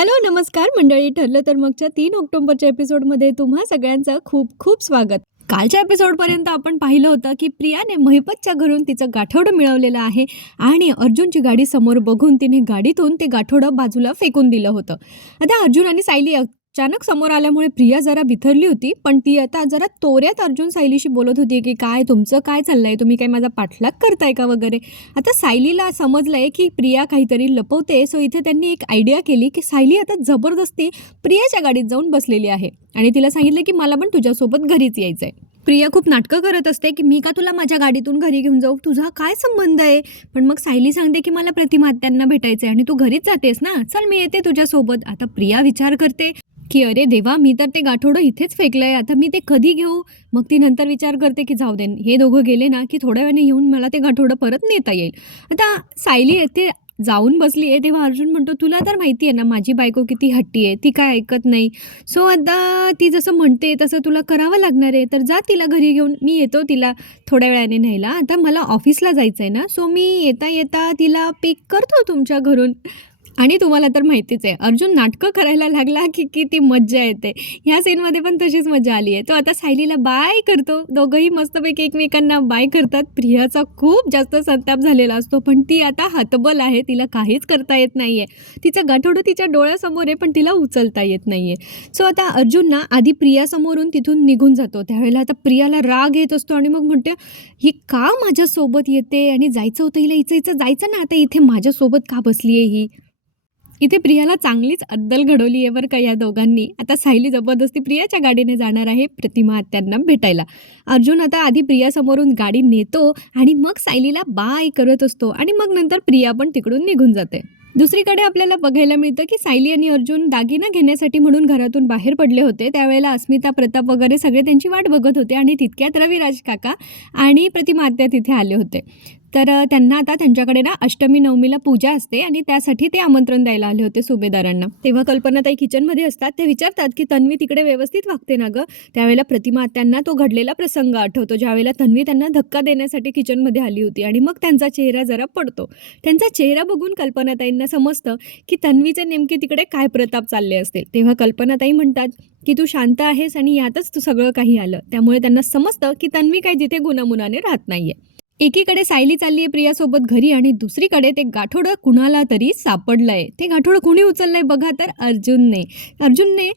Hello नमस्कार. मंडळी ठरलं तर मगच्या तीन ऑक्टोबरच्या एपिसोडमध्ये तुम्हा सगळ्यांचं खूप खूप स्वागत. कालच्या एपिसोडपर्यंत आपण पाहिलं होतं की प्रियाने महिपतच्या घरून तिचं गाठोडं मिळवलेलं आहे आणि अर्जुनची गाडी समोर बघून तिने गाडीतून ते गाठोडं बाजूला फेकून दिलं होतं. आता अर्जुन आणि सायली अचानक समोर आल्यामुळे प्रिया जरा बिथरली होती पण ती आता जरा तोऱ्यात अर्जुन सायलीशी बोलत होती की काय तुमचं काय चाललंय? तुम्ही काय माझा पाठलाग करताय का वगैरे? आता सायलीला समजलंय की प्रिया काहीतरी लपवते सो इथे त्यांनी एक आयडिया केली की सायली आता जबरदस्ती प्रियाच्या गाडीत जाऊन बसलेली आहे आणि तिला सांगितलं की मला पण तुझ्यासोबत घरीच यायचं आहे प्रिया खूप नाटकं करत असते की मी का तुला माझ्या गाडीतून घरी घेऊन जाऊ? तुझा काय संबंध आहे? पण मग सायली सांगते की मला प्रतिमा त्यांना भेटायचं आहे आणि तू घरीच जातेस ना? चल मी येते तुझ्यासोबत. आता प्रिया विचार करते. की अरे देवा मी तर ते गाठोडं इथेच फेकलं आहे आता मी ते कधी घेऊ? मग ती नंतर विचार करते की जाऊ दे हे दोघं गेले ना की थोड्या वेळाने येऊन मला ते गाठोडं परत नेता येईल. आता सायली येते जाऊन बसली आहे तेव्हा अर्जुन म्हणतो तुला तर माहिती आहे ना माझी बायको किती हट्टी आहे ती काय ऐकत नाही. सो आता ती जसं म्हणते तसं तुला करावं लागणार आहे. तर जा तिला घरी घेऊन मी येतो तिला थोड्या वेळाने न्यायला. आता मला ऑफिसला जायचं आहे ना सो मी येता येता तिला पिक करतो तुमच्या घरून. आणि तुम्हाला तर माहितीच आहे अर्जुन नाटकं करायला लागला की किती मज्जा येते. ह्या सीनमध्ये पण तशीच मजा आली आहे. तो आता सायलीला बाय करतो. दोघंही मस्तपैकी एकमेकांना बाय करतात. प्रियाचा खूप जास्त संताप झालेला असतो पण ती आता हतबल आहे. तिला काहीच करता येत नाही आहे तिचं गाठोडं तिच्या डोळ्यासमोर आहे पण तिला उचलता येत नाही आहे सो आता अर्जुन ना आधी प्रियासमोरून तिथून निघून जातो. त्यावेळेला आता प्रियाला राग येत असतो आणि मग म्हणते ही का माझ्यासोबत येते? आणि जायचं होतं हिला हिचं हिचं जायचं ना आता इथे? माझ्यासोबत का बसली आहे ही? इथे प्रियाला चांगलीच अद्दल घडवली आहे बरं का या दोघांनी. आता सायली जबरदस्ती प्रियाच्या गाडीने जाणार आहे प्रतिमा आत्यांना भेटायला. अर्जुन आता आधी प्रियासमोरून गाडी नेतो आणि मग सायलीला बाय करत असतो आणि मग नंतर प्रिया पण तिकडून निघून जाते. दुसरीकडे आपल्याला बघायला मिळतं की सायली आणि अर्जुन दागिना घेण्यासाठी म्हणून घरातून बाहेर पडले होते. त्यावेळेला अस्मिता प्रताप वगैरे सगळे त्यांची वाट बघत होते आणि तितक्यात रविराज काका आणि प्रतिमा आत्या तिथे आले होते. तर त्यांना आता त्यांच्याकडे ना अष्टमी नवमीला पूजा असते आणि त्यासाठी ते आमंत्रण द्यायला आले होते सुभेदारांना. तेव्हा कल्पनाताई किचनमध्ये असतात. ते विचारतात की तन्वी तिकडे व्यवस्थित वागते ना गं? त्यावेळेला प्रतिमा त्यांना तो घडलेला प्रसंग आठवतो. ज्यावेळेला तन्वी त्यांना धक्का देण्यासाठी किचनमध्ये आली होती आणि मग त्यांचा चेहरा जरा पडतो. त्यांचा चेहरा बघून कल्पनाताईंना समजतं की तन्वीचे नेमके तिकडे काय प्रताप चालले असतील. तेव्हा कल्पनाताई म्हणतात की तू शांत आहेस आणि यातच तू सगळं काही आलं. त्यामुळे त्यांना समजतं की तन्वी काही तिथे गुणामुनाने राहत नाहीये. एकीकडे सायली चालली आहे प्रियासोबत घरी आणि दुसरीकडे ते गाठोडं कुणाला तरी सापडलंय. ते गाठोडं कुणी उचललंय बघा तर अर्जुनने. अर्जुनने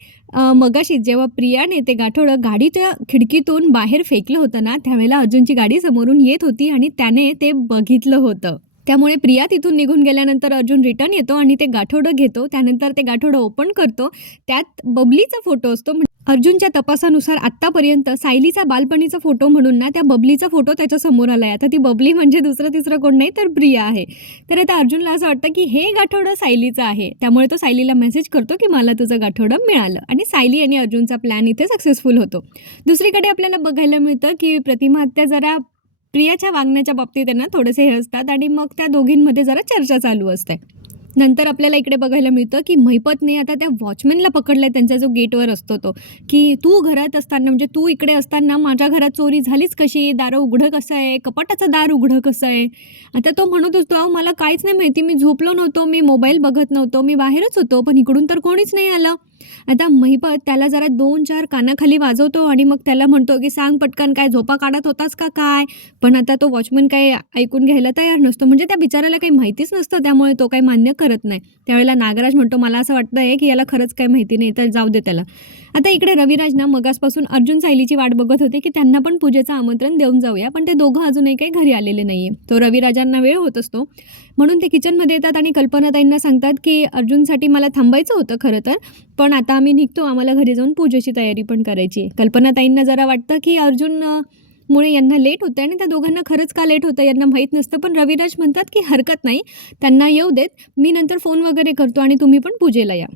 मगाशी जेव्हा प्रियाने ते गाठोडं गाडीच्या खिडकीतून बाहेर फेकलं होतं ना त्यावेळेला अर्जुनची गाडी समोरून येत होती आणि त्याने ते बघितलं होतं. त्यामुळे प्रिया तिथून निघून गेल्यानंतर अर्जुन रिटर्न येतो आणि ते गाठोडं घेतो. त्यानंतर ते गाठोडं ओपन करतो. त्यात बबलीचा फोटो असतो. अर्जुनच्या तपासानुसार आत्तापर्यंत सायलीचा बालपणीचा फोटो म्हणून ना त्या बबलीचा फोटो त्याच्यासमोर आहे आता ती बबली म्हणजे दुसरं तिसरं कोण नाही तर प्रिया आहे. तर आता अर्जुनला असं वाटतं की हे गाठोडं सायलीचं आहे. त्यामुळे तो सायलीला मेसेज करतो की मला तुझं गाठोडं मिळालं. आणि सायली आणि अर्जुनचा प्लॅन इथे सक्सेसफुल होतो. दुसरीकडे आपल्याला बघायला मिळतं की प्रतिमा हत्या जरा प्रियाच्या वागण्याच्या बाबतीत त्यांना थोडेसे हे असतात आणि मग त्या दोघींमध्ये जरा चर्चा चालू असते. नंतर आपल्याला इकडे बघायला मिळतं की महिपतने आता त्या वॉचमॅनला आहे त्यांचा जो गेटवर असतो तो. की तू घरात असताना म्हणजे तू इकडे असताना माझ्या घरात चोरी झालीच कशी? दारं उघडं कसं आहे? कपाटाचं दार उघडं कसं आहे? आता तो म्हणत असतो अहो मला काहीच नाही माहिती. मी झोपलो नव्हतो मी मोबाईल बघत नव्हतो मी बाहेरच होतो पण इकडून तर कोणीच नाही आलं. आता महिपत त्याला जरा दोन चार कानाखाली वाजवतो आणि मग त्याला म्हणतो की सांग पटकन काय झोपा काढत होतास का काय? पण आता तो वॉचमन काही ऐकून घ्यायला तयार नसतो. म्हणजे त्या बिचाराला काही माहितीच नसतं. त्यामुळे तो काही मान्य करत नाही. त्यावेळेला नागराज म्हणतो मला असं वाटतं आहे की याला खरंच काही माहिती नाही तर जाऊ दे त्याला. आता इकडे रविराज ना मगासपासून अर्जुन सायलीची वाट बघत होते की त्यांना पण पूजेचं आमंत्रण देऊन जाऊया पण ते दोघं अजूनही काही घरी आलेले नाहीये. तो रविराजांना वेळ होत असतो. म्हणून ते किचनमध्ये येतात आणि कल्पनाताईंना सांगतात की अर्जुनसाठी मला थांबायचं होतं खरं तर पण आता आम्ही निघतो आम्हाला घरी जाऊन पूजेची तयारी पण करायची आहे. कल्पनाताईंना जरा वाटतं की अर्जुन मुळे यांना लेट होतं आणि त्या दोघांना खरंच का लेट होतं यांना माहीत नसतं पण रविराज म्हणतात की हरकत नाही त्यांना येऊ देत मी नंतर फोन वगैरे करतो आणि तुम्ही पण पूजेला या.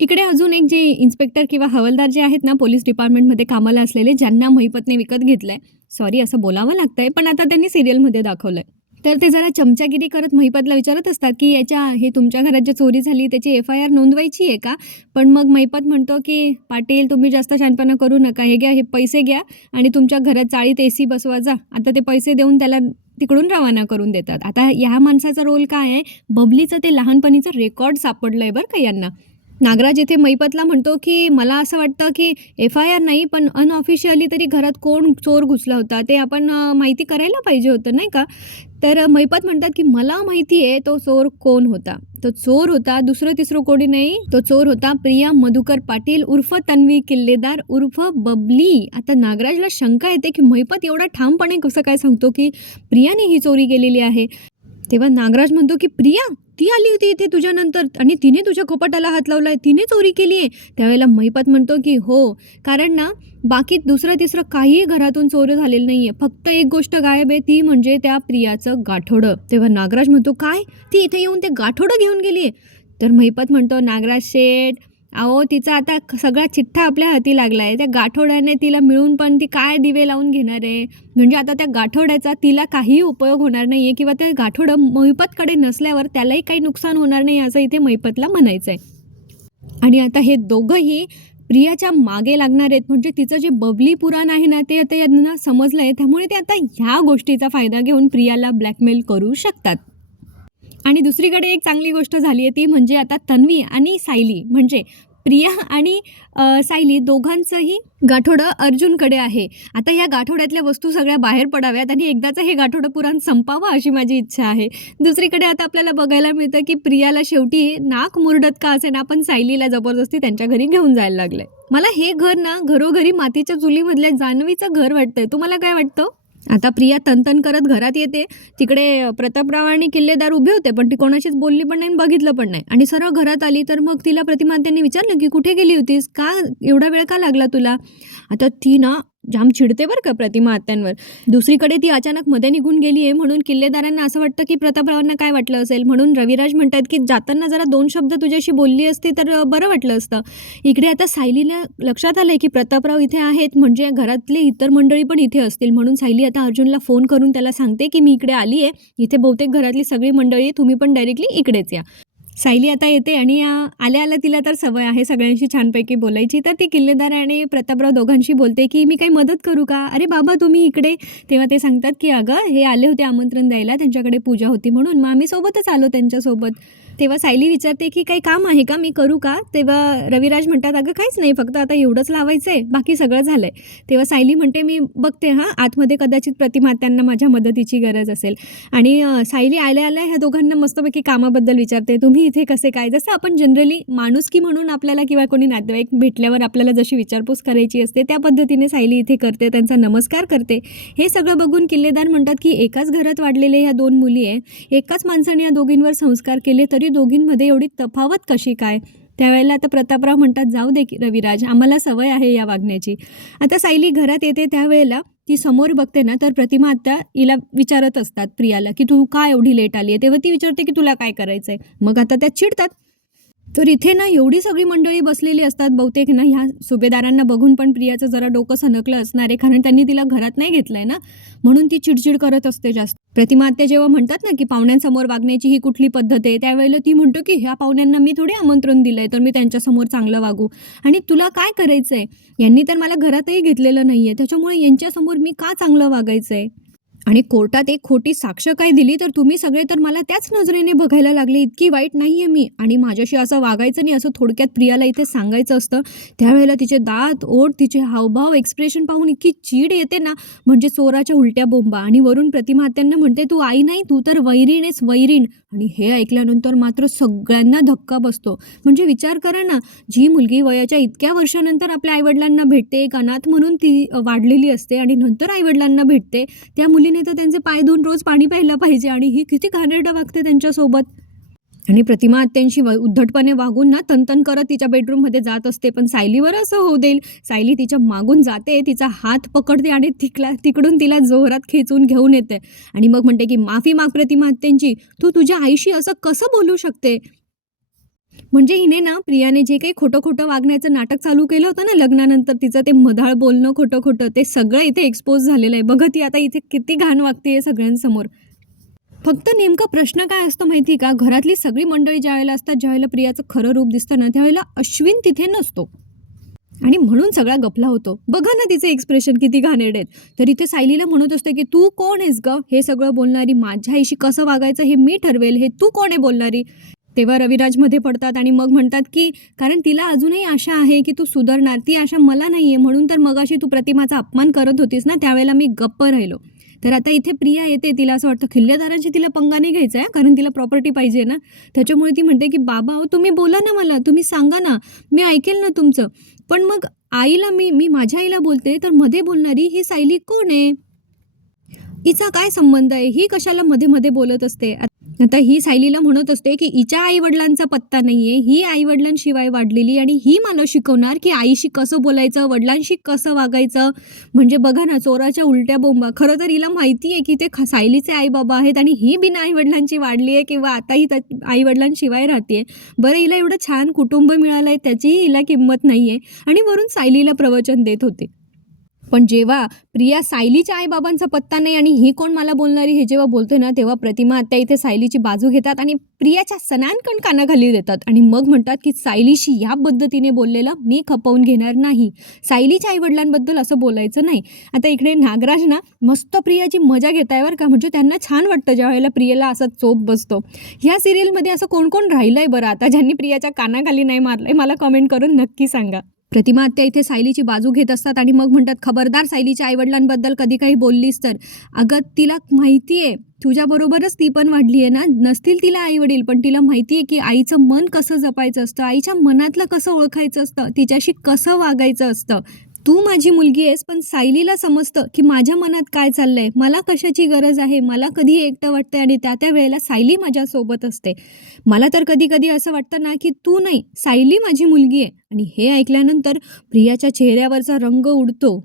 इकडे अजून एक जे इन्स्पेक्टर किंवा हवालदार जे आहेत ना पोलीस डिपार्टमेंटमध्ये कामाला असलेले ज्यांना महिपतने विकत घेतलं आहे सॉरी असं बोलावं लागतं आहे पण आता त्यांनी सिरियलमध्ये दाखवलं आहे तर ते जरा चमचागिरी करत महिपतला विचारत असतात की याच्या हे तुमच्या घरात जे चोरी झाली त्याची एफ आय आर नोंदवायची आहे का? पण मग महिपत म्हणतो की पाटील तुम्ही जास्त शहाणपणा करू नका. हे घ्या हे पैसे घ्या आणि तुमच्या घरात चाळीत ए सी बसवा जा. आता ते पैसे देऊन त्याला तिकडून रवाना करून देतात. आता ह्या माणसाचा रोल काय आहे? बबलीचं ते लहानपणीचं रेकॉर्ड सापडलं आहे बरं का यांना. नागराज येथे मैपतला म्हणतो की मला असं वाटतं की एफ आय आर नाही पण अनऑफिशियली तरी घरात कोण चोर घुसला होता? ते आपण माहिती करायला पाहिजे होतं नाही का? तर मैपत म्हणतात की मला माहिती आहे तो चोर कोण होता? तो चोर होता दुसरं तिसरं कोणी नाही. तो चोर होता प्रिया मधुकर पाटील उर्फ तन्वी किल्लेदार उर्फ बबली. आता नागराजला शंका येते की मैपत एवढा ठामपणे कसं काय सांगतो की प्रियाने ही चोरी केलेली आहे? तेव्हा नागराज म्हणतो की प्रिया ती आली होती इथे तुझ्यानंतर आणि तिने तुझ्या कपाटाला हात लावलाय तिने चोरी केली आहे त्यावेळेला महिपत म्हणतो की हो कारण ना बाकी दुसरं तिसरं काहीही घरातून चोरी झालेलं नाही आहे फक्त एक गोष्ट गायब आहे ती म्हणजे त्या प्रियाचं गाठोडं. तेव्हा नागराज म्हणतो काय? ती इथे येऊन ते गाठोडं घेऊन गेली आहे तर महिपत म्हणतो नागराज शेठ अहो तिचा आता सगळा चिठ्ठा आपल्या हाती लागला आहे त्या गाठोड्याने तिला मिळून पण ती काय दिवे लावून घेणार आहे? म्हणजे आता त्या गाठोड्याचा तिला काहीही उपयोग होणार नाही आहे किंवा त्या गाठोडं महिपतकडे नसल्यावर त्यालाही काही नुकसान होणार नाही असं इथे महिपतला म्हणायचं आहे आणि आता हे दोघंही प्रियाच्या मागे लागणार आहेत. म्हणजे तिचं जे बबली पुराण आहे ना ते आता यांना समजलं आहे त्यामुळे ते आता ह्या गोष्टीचा फायदा घेऊन प्रियाला ब्लॅकमेल करू शकतात. आणि दुसरीकडे एक चांगली गोष्ट झाली आहे ती म्हणजे आता तन्वी आणि सायली म्हणजे प्रिया आणि सायली दोघांचंही गाठोडं अर्जुनकडे आहे. आता या गाठोड्यातल्या वस्तू सगळ्या बाहेर पडाव्यात आणि एकदाचं हे गाठोडं पुराण संपावं अशी माझी इच्छा आहे. दुसरीकडे आता आपल्याला बघायला मिळतं की प्रियाला शेवटी नाक मुरडत का असे ना पण सायलीला जबरदस्ती त्यांच्या घरी घेऊन जायला लागलंय. मला हे घर ना घरोघरी मातीच्या चुलीमधल्या जान्हवीचं घर वाटतंय. तुम्हाला काय वाटतं? आता प्रिया तनतन करत घरात येते. तिकडे प्रतापराव आणि किल्लेदार उभे होते पण ती कोणाशीच बोलली पण नाही आणि बघितलं पण नाही. आणि सरळ घरात आली तर मग तिला प्रतिमा त्यांनी विचारलं की कुठे गेली होतीस? का एवढा वेळ का लागला तुला? आता ती ना जाम चिडते बरं का प्रतिमा आत्यांवर. दुसरीकडे ती अचानक मध्ये निघून गेली आहे म्हणून किल्लेदारांना असं वाटतं की प्रतापरावांना काय वाटलं असेल? म्हणून रविराज म्हणतात की जाताना जरा दोन शब्द तुझ्याशी बोलली असती तर बरं वाटलं असतं. इकडे आता सायलीला लक्षात आलंय की प्रतापराव इथे आहेत म्हणजे घरातले इतर मंडळी पण इथे असतील. म्हणून सायली आता अर्जुनला फोन करून त्याला सांगते की मी इकडे आली आहे इथे बहुतेक घरातली सगळी मंडळी आहे, तुम्ही पण डायरेक्टली इकडेच या. सायली आता येते आणि आल्या आल्या तिला तर सवय आहे सगळ्यांशी छानपैकी बोलायची. तर ती किल्लेदार आणि प्रतापराव दोघांशी बोलते की मी काही मदत करू का? अरे बाबा तुम्ही इकडे. तेव्हा ते सांगतात की अगं हे आले होते आमंत्रण द्यायला. त्यांच्याकडे पूजा होती म्हणून. मग आम्ही सोबतच आलो त्यांच्यासोबत. तेव्हा सायली विचारते की काही काम आहे का? मी करू का? तेव्हा रविराज म्हणतात अगं काहीच नाही फक्त आता एवढंच लावायचं आहे बाकी सगळं झालं आहे तेव्हा सायली म्हणते मी बघते हां आतमध्ये कदाचित प्रतिमा त्यांना माझ्या मदतीची गरज असेल. आणि सायली आल्या आल्या ह्या दोघांना मस्तपैकी कामाबद्दल विचारते तुम्ही इथे कसे काय? जसं आपण जनरली माणुसकी म्हणून आपल्याला किंवा कोणी नातेवाईक भेटल्यावर आपल्याला जशी विचारपूस करायची असते त्या पद्धतीने सायली इथे करते त्यांचा नमस्कार करते. हे सगळं बघून किल्लेदार म्हणतात की एकाच घरात वाढलेले ह्या दोन मुली आहे एकाच माणसाने या दोघींवर संस्कार केले तरी दोघींमध्ये एवढी तफावत कशी काय? त्यावेळेला आता प्रतापराव म्हणतात जाऊ दे की रविराज आम्हाला सवय आहे या वागण्याची. आता सायली घरात येते त्यावेळेला ती समोर बघते ना तर प्रतिमा आता हिला विचारत असतात प्रियाला की तू का एवढी लेट आली आहे? तेव्हा ती विचारते की तुला काय करायचं आहे मग आता त्या चिडतात. तर इथे ना एवढी सगळी मंडळी बसलेली असतात बहुतेक ना ह्या सुभेदारांना बघून पण प्रियाचं जरा डोकं सनकलं असणार आहे कारण त्यांनी तिला घरात नाही घेतलंय ना? म्हणून ती चिडचिड करत असते जास्त. प्रतिमा आत्या जेव्हा म्हणतात ना की पाहुण्यांसमोर वागण्याची ही कुठली पद्धत आहे त्यावेळेला ती म्हणतो की ह्या पाहुण्यांना मी थोडी आमंत्रण दिलंय तर मी त्यांच्यासमोर चांगलं वागू. आणि तुला काय करायचंय? यांनी तर मला घरातही घेतलेलं नाहीये त्याच्यामुळे यांच्यासमोर मी का चांगलं वागायचंय? आणि कोर्टात एक खोटी साक्ष काय दिली तर तुम्ही सगळे तर मला त्याच नजरेने बघायला लागले इतकी वाईट नाही आहे मी. आणि माझ्याशी असं वागायचं नाही असं थोडक्यात प्रियाला इथे सांगायचं असतं. त्यावेळेला तिचे दात ओठ तिचे हावभाव एक्सप्रेशन पाहून इतकी चीड येते ना म्हणजे चोराच्या उलट्या बोंबा. आणि वरून प्रतिमा त्यांना म्हणते तू आई नाही तू तर वैरीणेस वैरीण. आणि हे ऐकल्यानंतर मात्र सगळ्यांना धक्का बसतो. म्हणजे विचार करा ना जी मुलगी वयाच्या इतक्या वर्षानंतर आपल्या आईवडिलांना भेटते एक अनाथ म्हणून ती वाढलेली असते आणि नंतर आईवडिलांना भेटते त्या मुली मुलीने तर त्यांचे पाय धुवून रोज पाणी प्यायला पाहिजे आणि ही किती घाणेरडं वागते त्यांच्यासोबत. आणि प्रतिमा आत्यांशी उद्धटपणे वागून ना तनतन करत तिच्या बेडरूममध्ये जात असते. पण सायलीवर असं होऊ देईल. सायली तिच्या मागून जाते तिचा हात पकडते आणि तिकला तिकडून तिला जोरात खेचून घेऊन येते. आणि मग म्हणते की माफी माग प्रतिमा आत्यांची. तू तुझ्या आईशी असं कसं बोलू शकते? म्हणजे हिने ना प्रियाने जे काही खोटं खोटं वागण्याचं नाटक चालू केलं होतं ना लग्नानंतर तिचं ते मधाळ बोलणं खोटं खोटं ते सगळं इथे एक्सपोज झालेलं आहे. बघा ती आता इथे किती घाण वागते सगळ्यांसमोर. फक्त नेमका प्रश्न काय असतो माहिती का? घरातली सगळी मंडळी ज्यावेळेला असतात ज्यावेळेला प्रियाचं खरं रूप दिसतं ना त्यावेळेला अश्विन तिथे नसतो. आणि म्हणून सगळा गपला होतो. बघा ना तिचे एक्सप्रेशन किती घाणेड आहेत. तर इथे सायलीला म्हणत असते की तू कोण आहेस ग? हे सगळं बोलणारी माझ्या आईशी कसं वागायचं हे मी ठरवेल. हे तू कोण आहे बोलणारी? तेव्हा रविराजमध्ये पडतात आणि मग म्हणतात की कारण तिला अजूनही आशा आहे की तू सुधारणार. ती आशा मला नाही आहे म्हणून तर मगाशी तू प्रतिमाचा अपमान करत होतीस ना त्यावेळेला मी गप्प राहिलो. तर आता इथे प्रिया येते तिला असं वाटतं खिल्लेदारांची तिला पंगा नाही घ्यायचा आहे कारण तिला प्रॉपर्टी पाहिजे ना. त्याच्यामुळे ती म्हणते की बाबा हो तुम्ही बोला ना मला तुम्ही सांगा ना. मी ऐकेल ना तुमचं. पण मग आईला मी मी माझ्या आईला बोलते तर मध्ये बोलणारी ही सायली कोण आहे? हिचा काय संबंध आहे? ही कशाला मध्ये मध्ये बोलत असते? आता ही सायलीला म्हणत असते की हिच्या आई वडिलांचा पत्ता नाहीये ही आई वडिलांशिवाय वाढलेली आणि ही मला शिकवणार की आईशी कसं बोलायचं वडिलांशी कसं वागायचं? म्हणजे बघा ना चोराच्या उलट्या बोंबा. खरं तर हिला माहिती आहे की ते ख- सायलीचे आई बाबा आहेत आणि ही बिना आई वडिलांची वाढली आहे किंवा आताही त्या आई वडिलांशिवाय राहते बरं हिला एवढं छान कुटुंब मिळालं आहे त्याचीही हिला किंमत नाही आहे आणि वरून सायलीला प्रवचन देत होते. पण जेव्हा प्रिया सायलीच्या आईबाबांचा पत्ता नाही आणि ही कोण मला बोलणारी हे जेव्हा बोलते ना तेव्हा प्रतिमा आत्या इथे सायलीची बाजू घेतात आणि प्रियाच्या सणांकण कानाखाली देतात. आणि मग म्हणतात की सायलीशी या पद्धतीने बोललेलं मी खपवून घेणार नाही. सायलीच्या आईवडिलांबद्दल असं बोलायचं नाही. आता इकडे नागराज ना मस्त प्रियाची मजा घेताय बरं का म्हणजे त्यांना छान वाटतं ज्या वेळेला प्रियाला असा चोप बसतो. ह्या सिरियलमध्ये असं कोण कोण राहिलं आहे बरं आता ज्यांनी प्रियाच्या कानाखाली नाही मारलंय? मला कमेंट करून नक्की सांगा. प्रतिमा आत्या इथे सायलीची बाजू घेत असतात आणि मग म्हणतात खबरदार सायलीच्या आईवडिलांबद्दल कधी काही बोललीस तर. अगं तिला माहिती आहे तुझ्याबरोबरच ती पण वाढली आहे ना. नसतील तिला आई वडील पण तिला माहिती आहे की आईचं मन कसं जपायचं असतं आईच्या मनातलं कसं ओळखायचं असतं तिच्याशी कसं वागायचं असतं. तू माझी मुलगी आहेस पण सायलीला समजतं की माझ्या मनात काय चाललंय. मला कशाची गरज आहे? मला कधी एकटं वाटतं आणि त्या त्या वेळेला सायली माझ्यासोबत असते. मला तर कधी कधी असं वाटतं ना की तू नाही सायली माझी मुलगी आहे. आणि हे ऐकल्यानंतर प्रियाच्या चेहऱ्यावरचा रंग उडतो.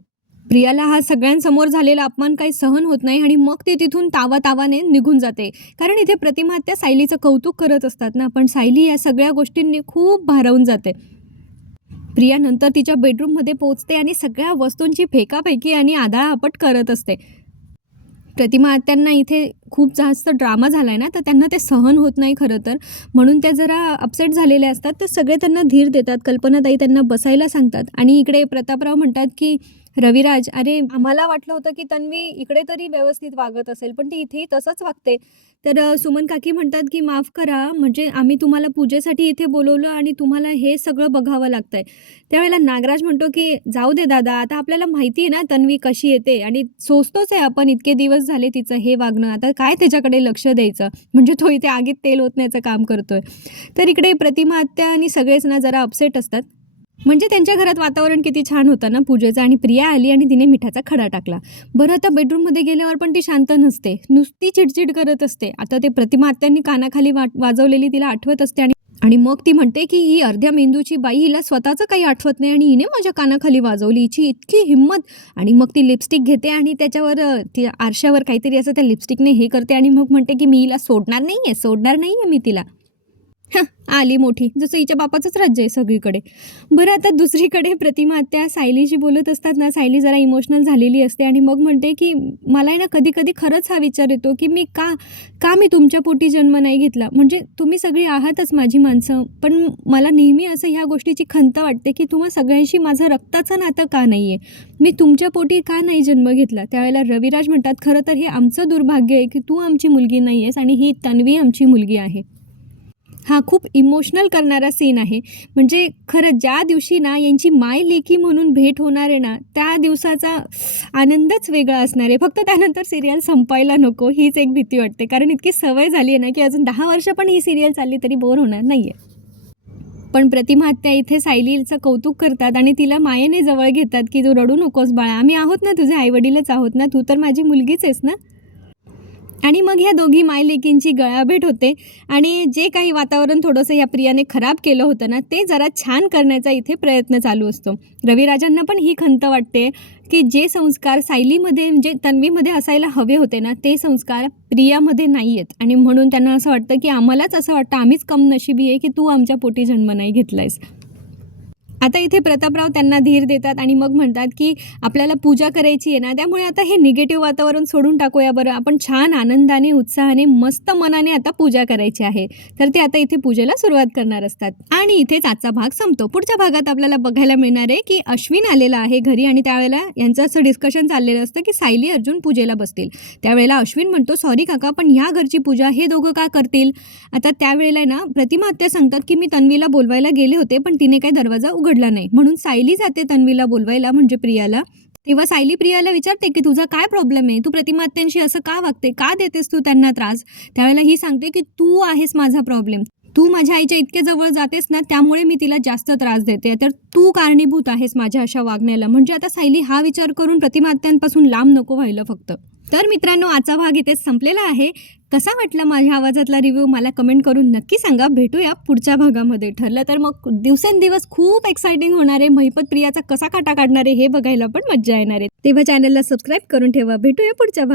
प्रियाला हा सगळ्यांसमोर झालेला अपमान काही सहन होत नाही आणि मग ते तिथून तावा तावाने निघून जाते. कारण इथे प्रतिमा त्या सायलीचं कौतुक करत असतात ना पण सायली या सगळ्या गोष्टींनी खूप भारावून जाते. प्रिया नंतर तिच्या बेडरूममध्ये पोहोचते आणि सगळ्या वस्तूंची फेकाफेकी आणि आदाळापट करत असते. प्रतिमा आत्यांना इथे खूप जास्त ड्रामा झाला आहे ना तर त्यांना ते सहन होत नाही खरं तर. म्हणून त्या जरा अपसेट झालेले असतात तर सगळे त्यांना धीर देतात. कल्पनाताई त्यांना बसायला सांगतात. आणि इकडे प्रतापराव म्हणतात की रविराज अरे आम्हाला वाटलं होतं की तन्वी इकडे तरी व्यवस्थित वागत असेल पण ती इथेही तसंच वागते. तर सुमन काकी म्हणतात की माफ करा म्हणजे आम्ही तुम्हाला पूजेसाठी इथे बोलवलं आणि तुम्हाला हे सगळं बघावं लागतंय. त्यावेळेला नागराज म्हणतो की जाऊ दे दादा आता आपल्याला माहिती आहे ना तन्वी कशी येते आणि सोचतोच आहे आपण इतके दिवस झाले तिचं हे वागणं आता काय त्याच्याकडे लक्ष द्यायचं? म्हणजे तो इथे आगीत तेल ओतण्याचं काम करतोय. तर इकडे प्रतिमा आत्या आणि सगळेच ना जरा अपसेट असतात. म्हणजे त्यांच्या घरात वातावरण किती छान होतं ना पूजेचं. आणि प्रिया आली आणि तिने मिठाचा खडा टाकला. बरं आता बेडरूममध्ये गेल्यावर पण ती शांत नसते. नुसती चिडचिड करत असते. आता ते प्रतिमा आत्यांनी कानाखाली वा वाजवलेली तिला आठवत असते आणि आणि मग ती म्हणते की ही अर्ध्या मेंदूची बाई हिला स्वतःचं काही आठवत नाही आणि हिने माझ्या कानाखाली वाजवली. हिची इतकी हिंमत. आणि मग ती लिपस्टिक घेते आणि त्याच्यावर ती आरशावर काहीतरी असं त्या लिपस्टिकने हे करते आणि मग म्हणते की मी हिला सोडणार नाही आहे सोडणार नाही आहे मी तिला. आली मोठी. जसं हिच्या बापाचंच राज्य आहे सगळीकडे. बरं आता दुसरीकडे प्रतिमा आत्या सायलीशी बोलत असतात ना सायली जरा इमोशनल झालेली असते आणि मग म्हणते की मला आहे ना कधी कधी खरंच हा विचार येतो की मी का का मी तुमच्या पोटी जन्म नाही घेतला? म्हणजे तुम्ही सगळी आहातच माझी माणसं पण मला नेहमी असं ह्या गोष्टीची खंत वाटते की तुम्हा सगळ्यांशी माझं रक्ताचं नातं का नाही आहे मी तुमच्या पोटी का नाही जन्म घेतला? त्यावेळेला रविराज म्हणतात खरं तर हे आमचं दुर्भाग्य आहे की तू आमची मुलगी नाही आहेस आणि ही तन्वी आमची मुलगी आहे. हा खूप इमोशनल करणारा सीन आहे. म्हणजे खरं ज्या दिवशी ना यांची माय लेखी म्हणून भेट होणार आहे ना त्या दिवसाचा आनंदच वेगळा असणार आहे. फक्त त्यानंतर सिरियल संपायला नको हीच एक भीती वाटते. कारण इतकी सवय झाली आहे ना की अजून दहा वर्ष पण ही सिरियल चालली तरी बोर होणार नाही आहे पण प्रतिमा हत्या इथे सायलीचं कौतुक करतात आणि तिला मायेने जवळ घेतात की तू रडू नकोस बाळा आम्ही आहोत ना तुझे आईवडीलच आहोत ना तू तर माझी मुलगीच आहेस ना? आणि मग ह्या दोघी मायलेकींची गळाभेट होते. आणि जे काही वातावरण थोडंसं ह्या प्रियाने खराब केलं होतं ना ते जरा छान करण्याचा इथे प्रयत्न चालू असतो. रविराजांना पण ही खंत वाटते की जे संस्कार सायलीमध्ये म्हणजे तन्वीमध्ये असायला हवे होते ना ते संस्कार प्रियामध्ये नाही आहेत आणि म्हणून त्यांना असं वाटतं की आम्हालाच असं वाटतं आम्हीच कम नशिबी आहे की तू आमच्या पोटी जन्म नाही घेतला आहेस आता इथे प्रतापराव त्यांना धीर देतात आणि मग म्हणतात की आपल्याला पूजा करायची आहे ना त्यामुळे आता हे निगेटिव्ह वातावरण सोडून टाकूया बरं. आपण छान आनंदाने उत्साहाने मस्त मनाने आता पूजा करायची आहे. तर ते आता इथे पूजेला सुरुवात करणार असतात. आणि इथेच आजचा भाग संपतो. पुढच्या भागात आपल्याला बघायला मिळणार आहे की अश्विन आलेला आहे घरी आणि त्यावेळेला यांचं असं डिस्कशन चाललेलं असतं की सायली अर्जुन पूजेला बसतील. त्यावेळेला अश्विन म्हणतो सॉरी काका पण ह्या घरची पूजा हे दोघं का करतील? आता त्यावेळेला ना प्रतिमा हत्या सांगतात की मी तन्वीला बोलवायला गेले होते पण तिने काय दरवाजा उघडला नाही. म्हणून सायली जाते तन्वीला बोलवायला म्हणजे प्रियाला. तेव्हा सायली प्रियाला विचारते की तुझा काय प्रॉब्लेम आहे? तू प्रतिमात्यांशी असं का वागते? का देतेस तू त्यांना त्रास? त्यावेळेला ही सांगते की तू आहेस माझा प्रॉब्लेम तू माझ्या आईच्या इतके जवळ जातेस ना त्यामुळे मी तिला जास्त त्रास देते. तर तू कारणीभूत आहेस माझ्या अशा वागण्याला. म्हणजे आता सायली हा विचार करून प्रतिमात्यांपासून लांब नको व्हायला फक्त. तर मित्रांनो आजचा भाग इथेच संपलेला आहे. कसा वाटला माझ्या आवाजातला रिव्ह्यू मला कमेंट करून नक्की सांगा. भेटूया पुढच्या भागामध्ये. ठरलं तर मग दिवसेंदिवस खूप एक्सायटिंग होणार आहे. महिपत प्रियाचा कसा काटा काढणार आहे हे बघायला पण मज्जा येणार आहे. तेव्हा चॅनलला सबस्क्राईब करून ठेवा. भेटूया पुढच्या भाग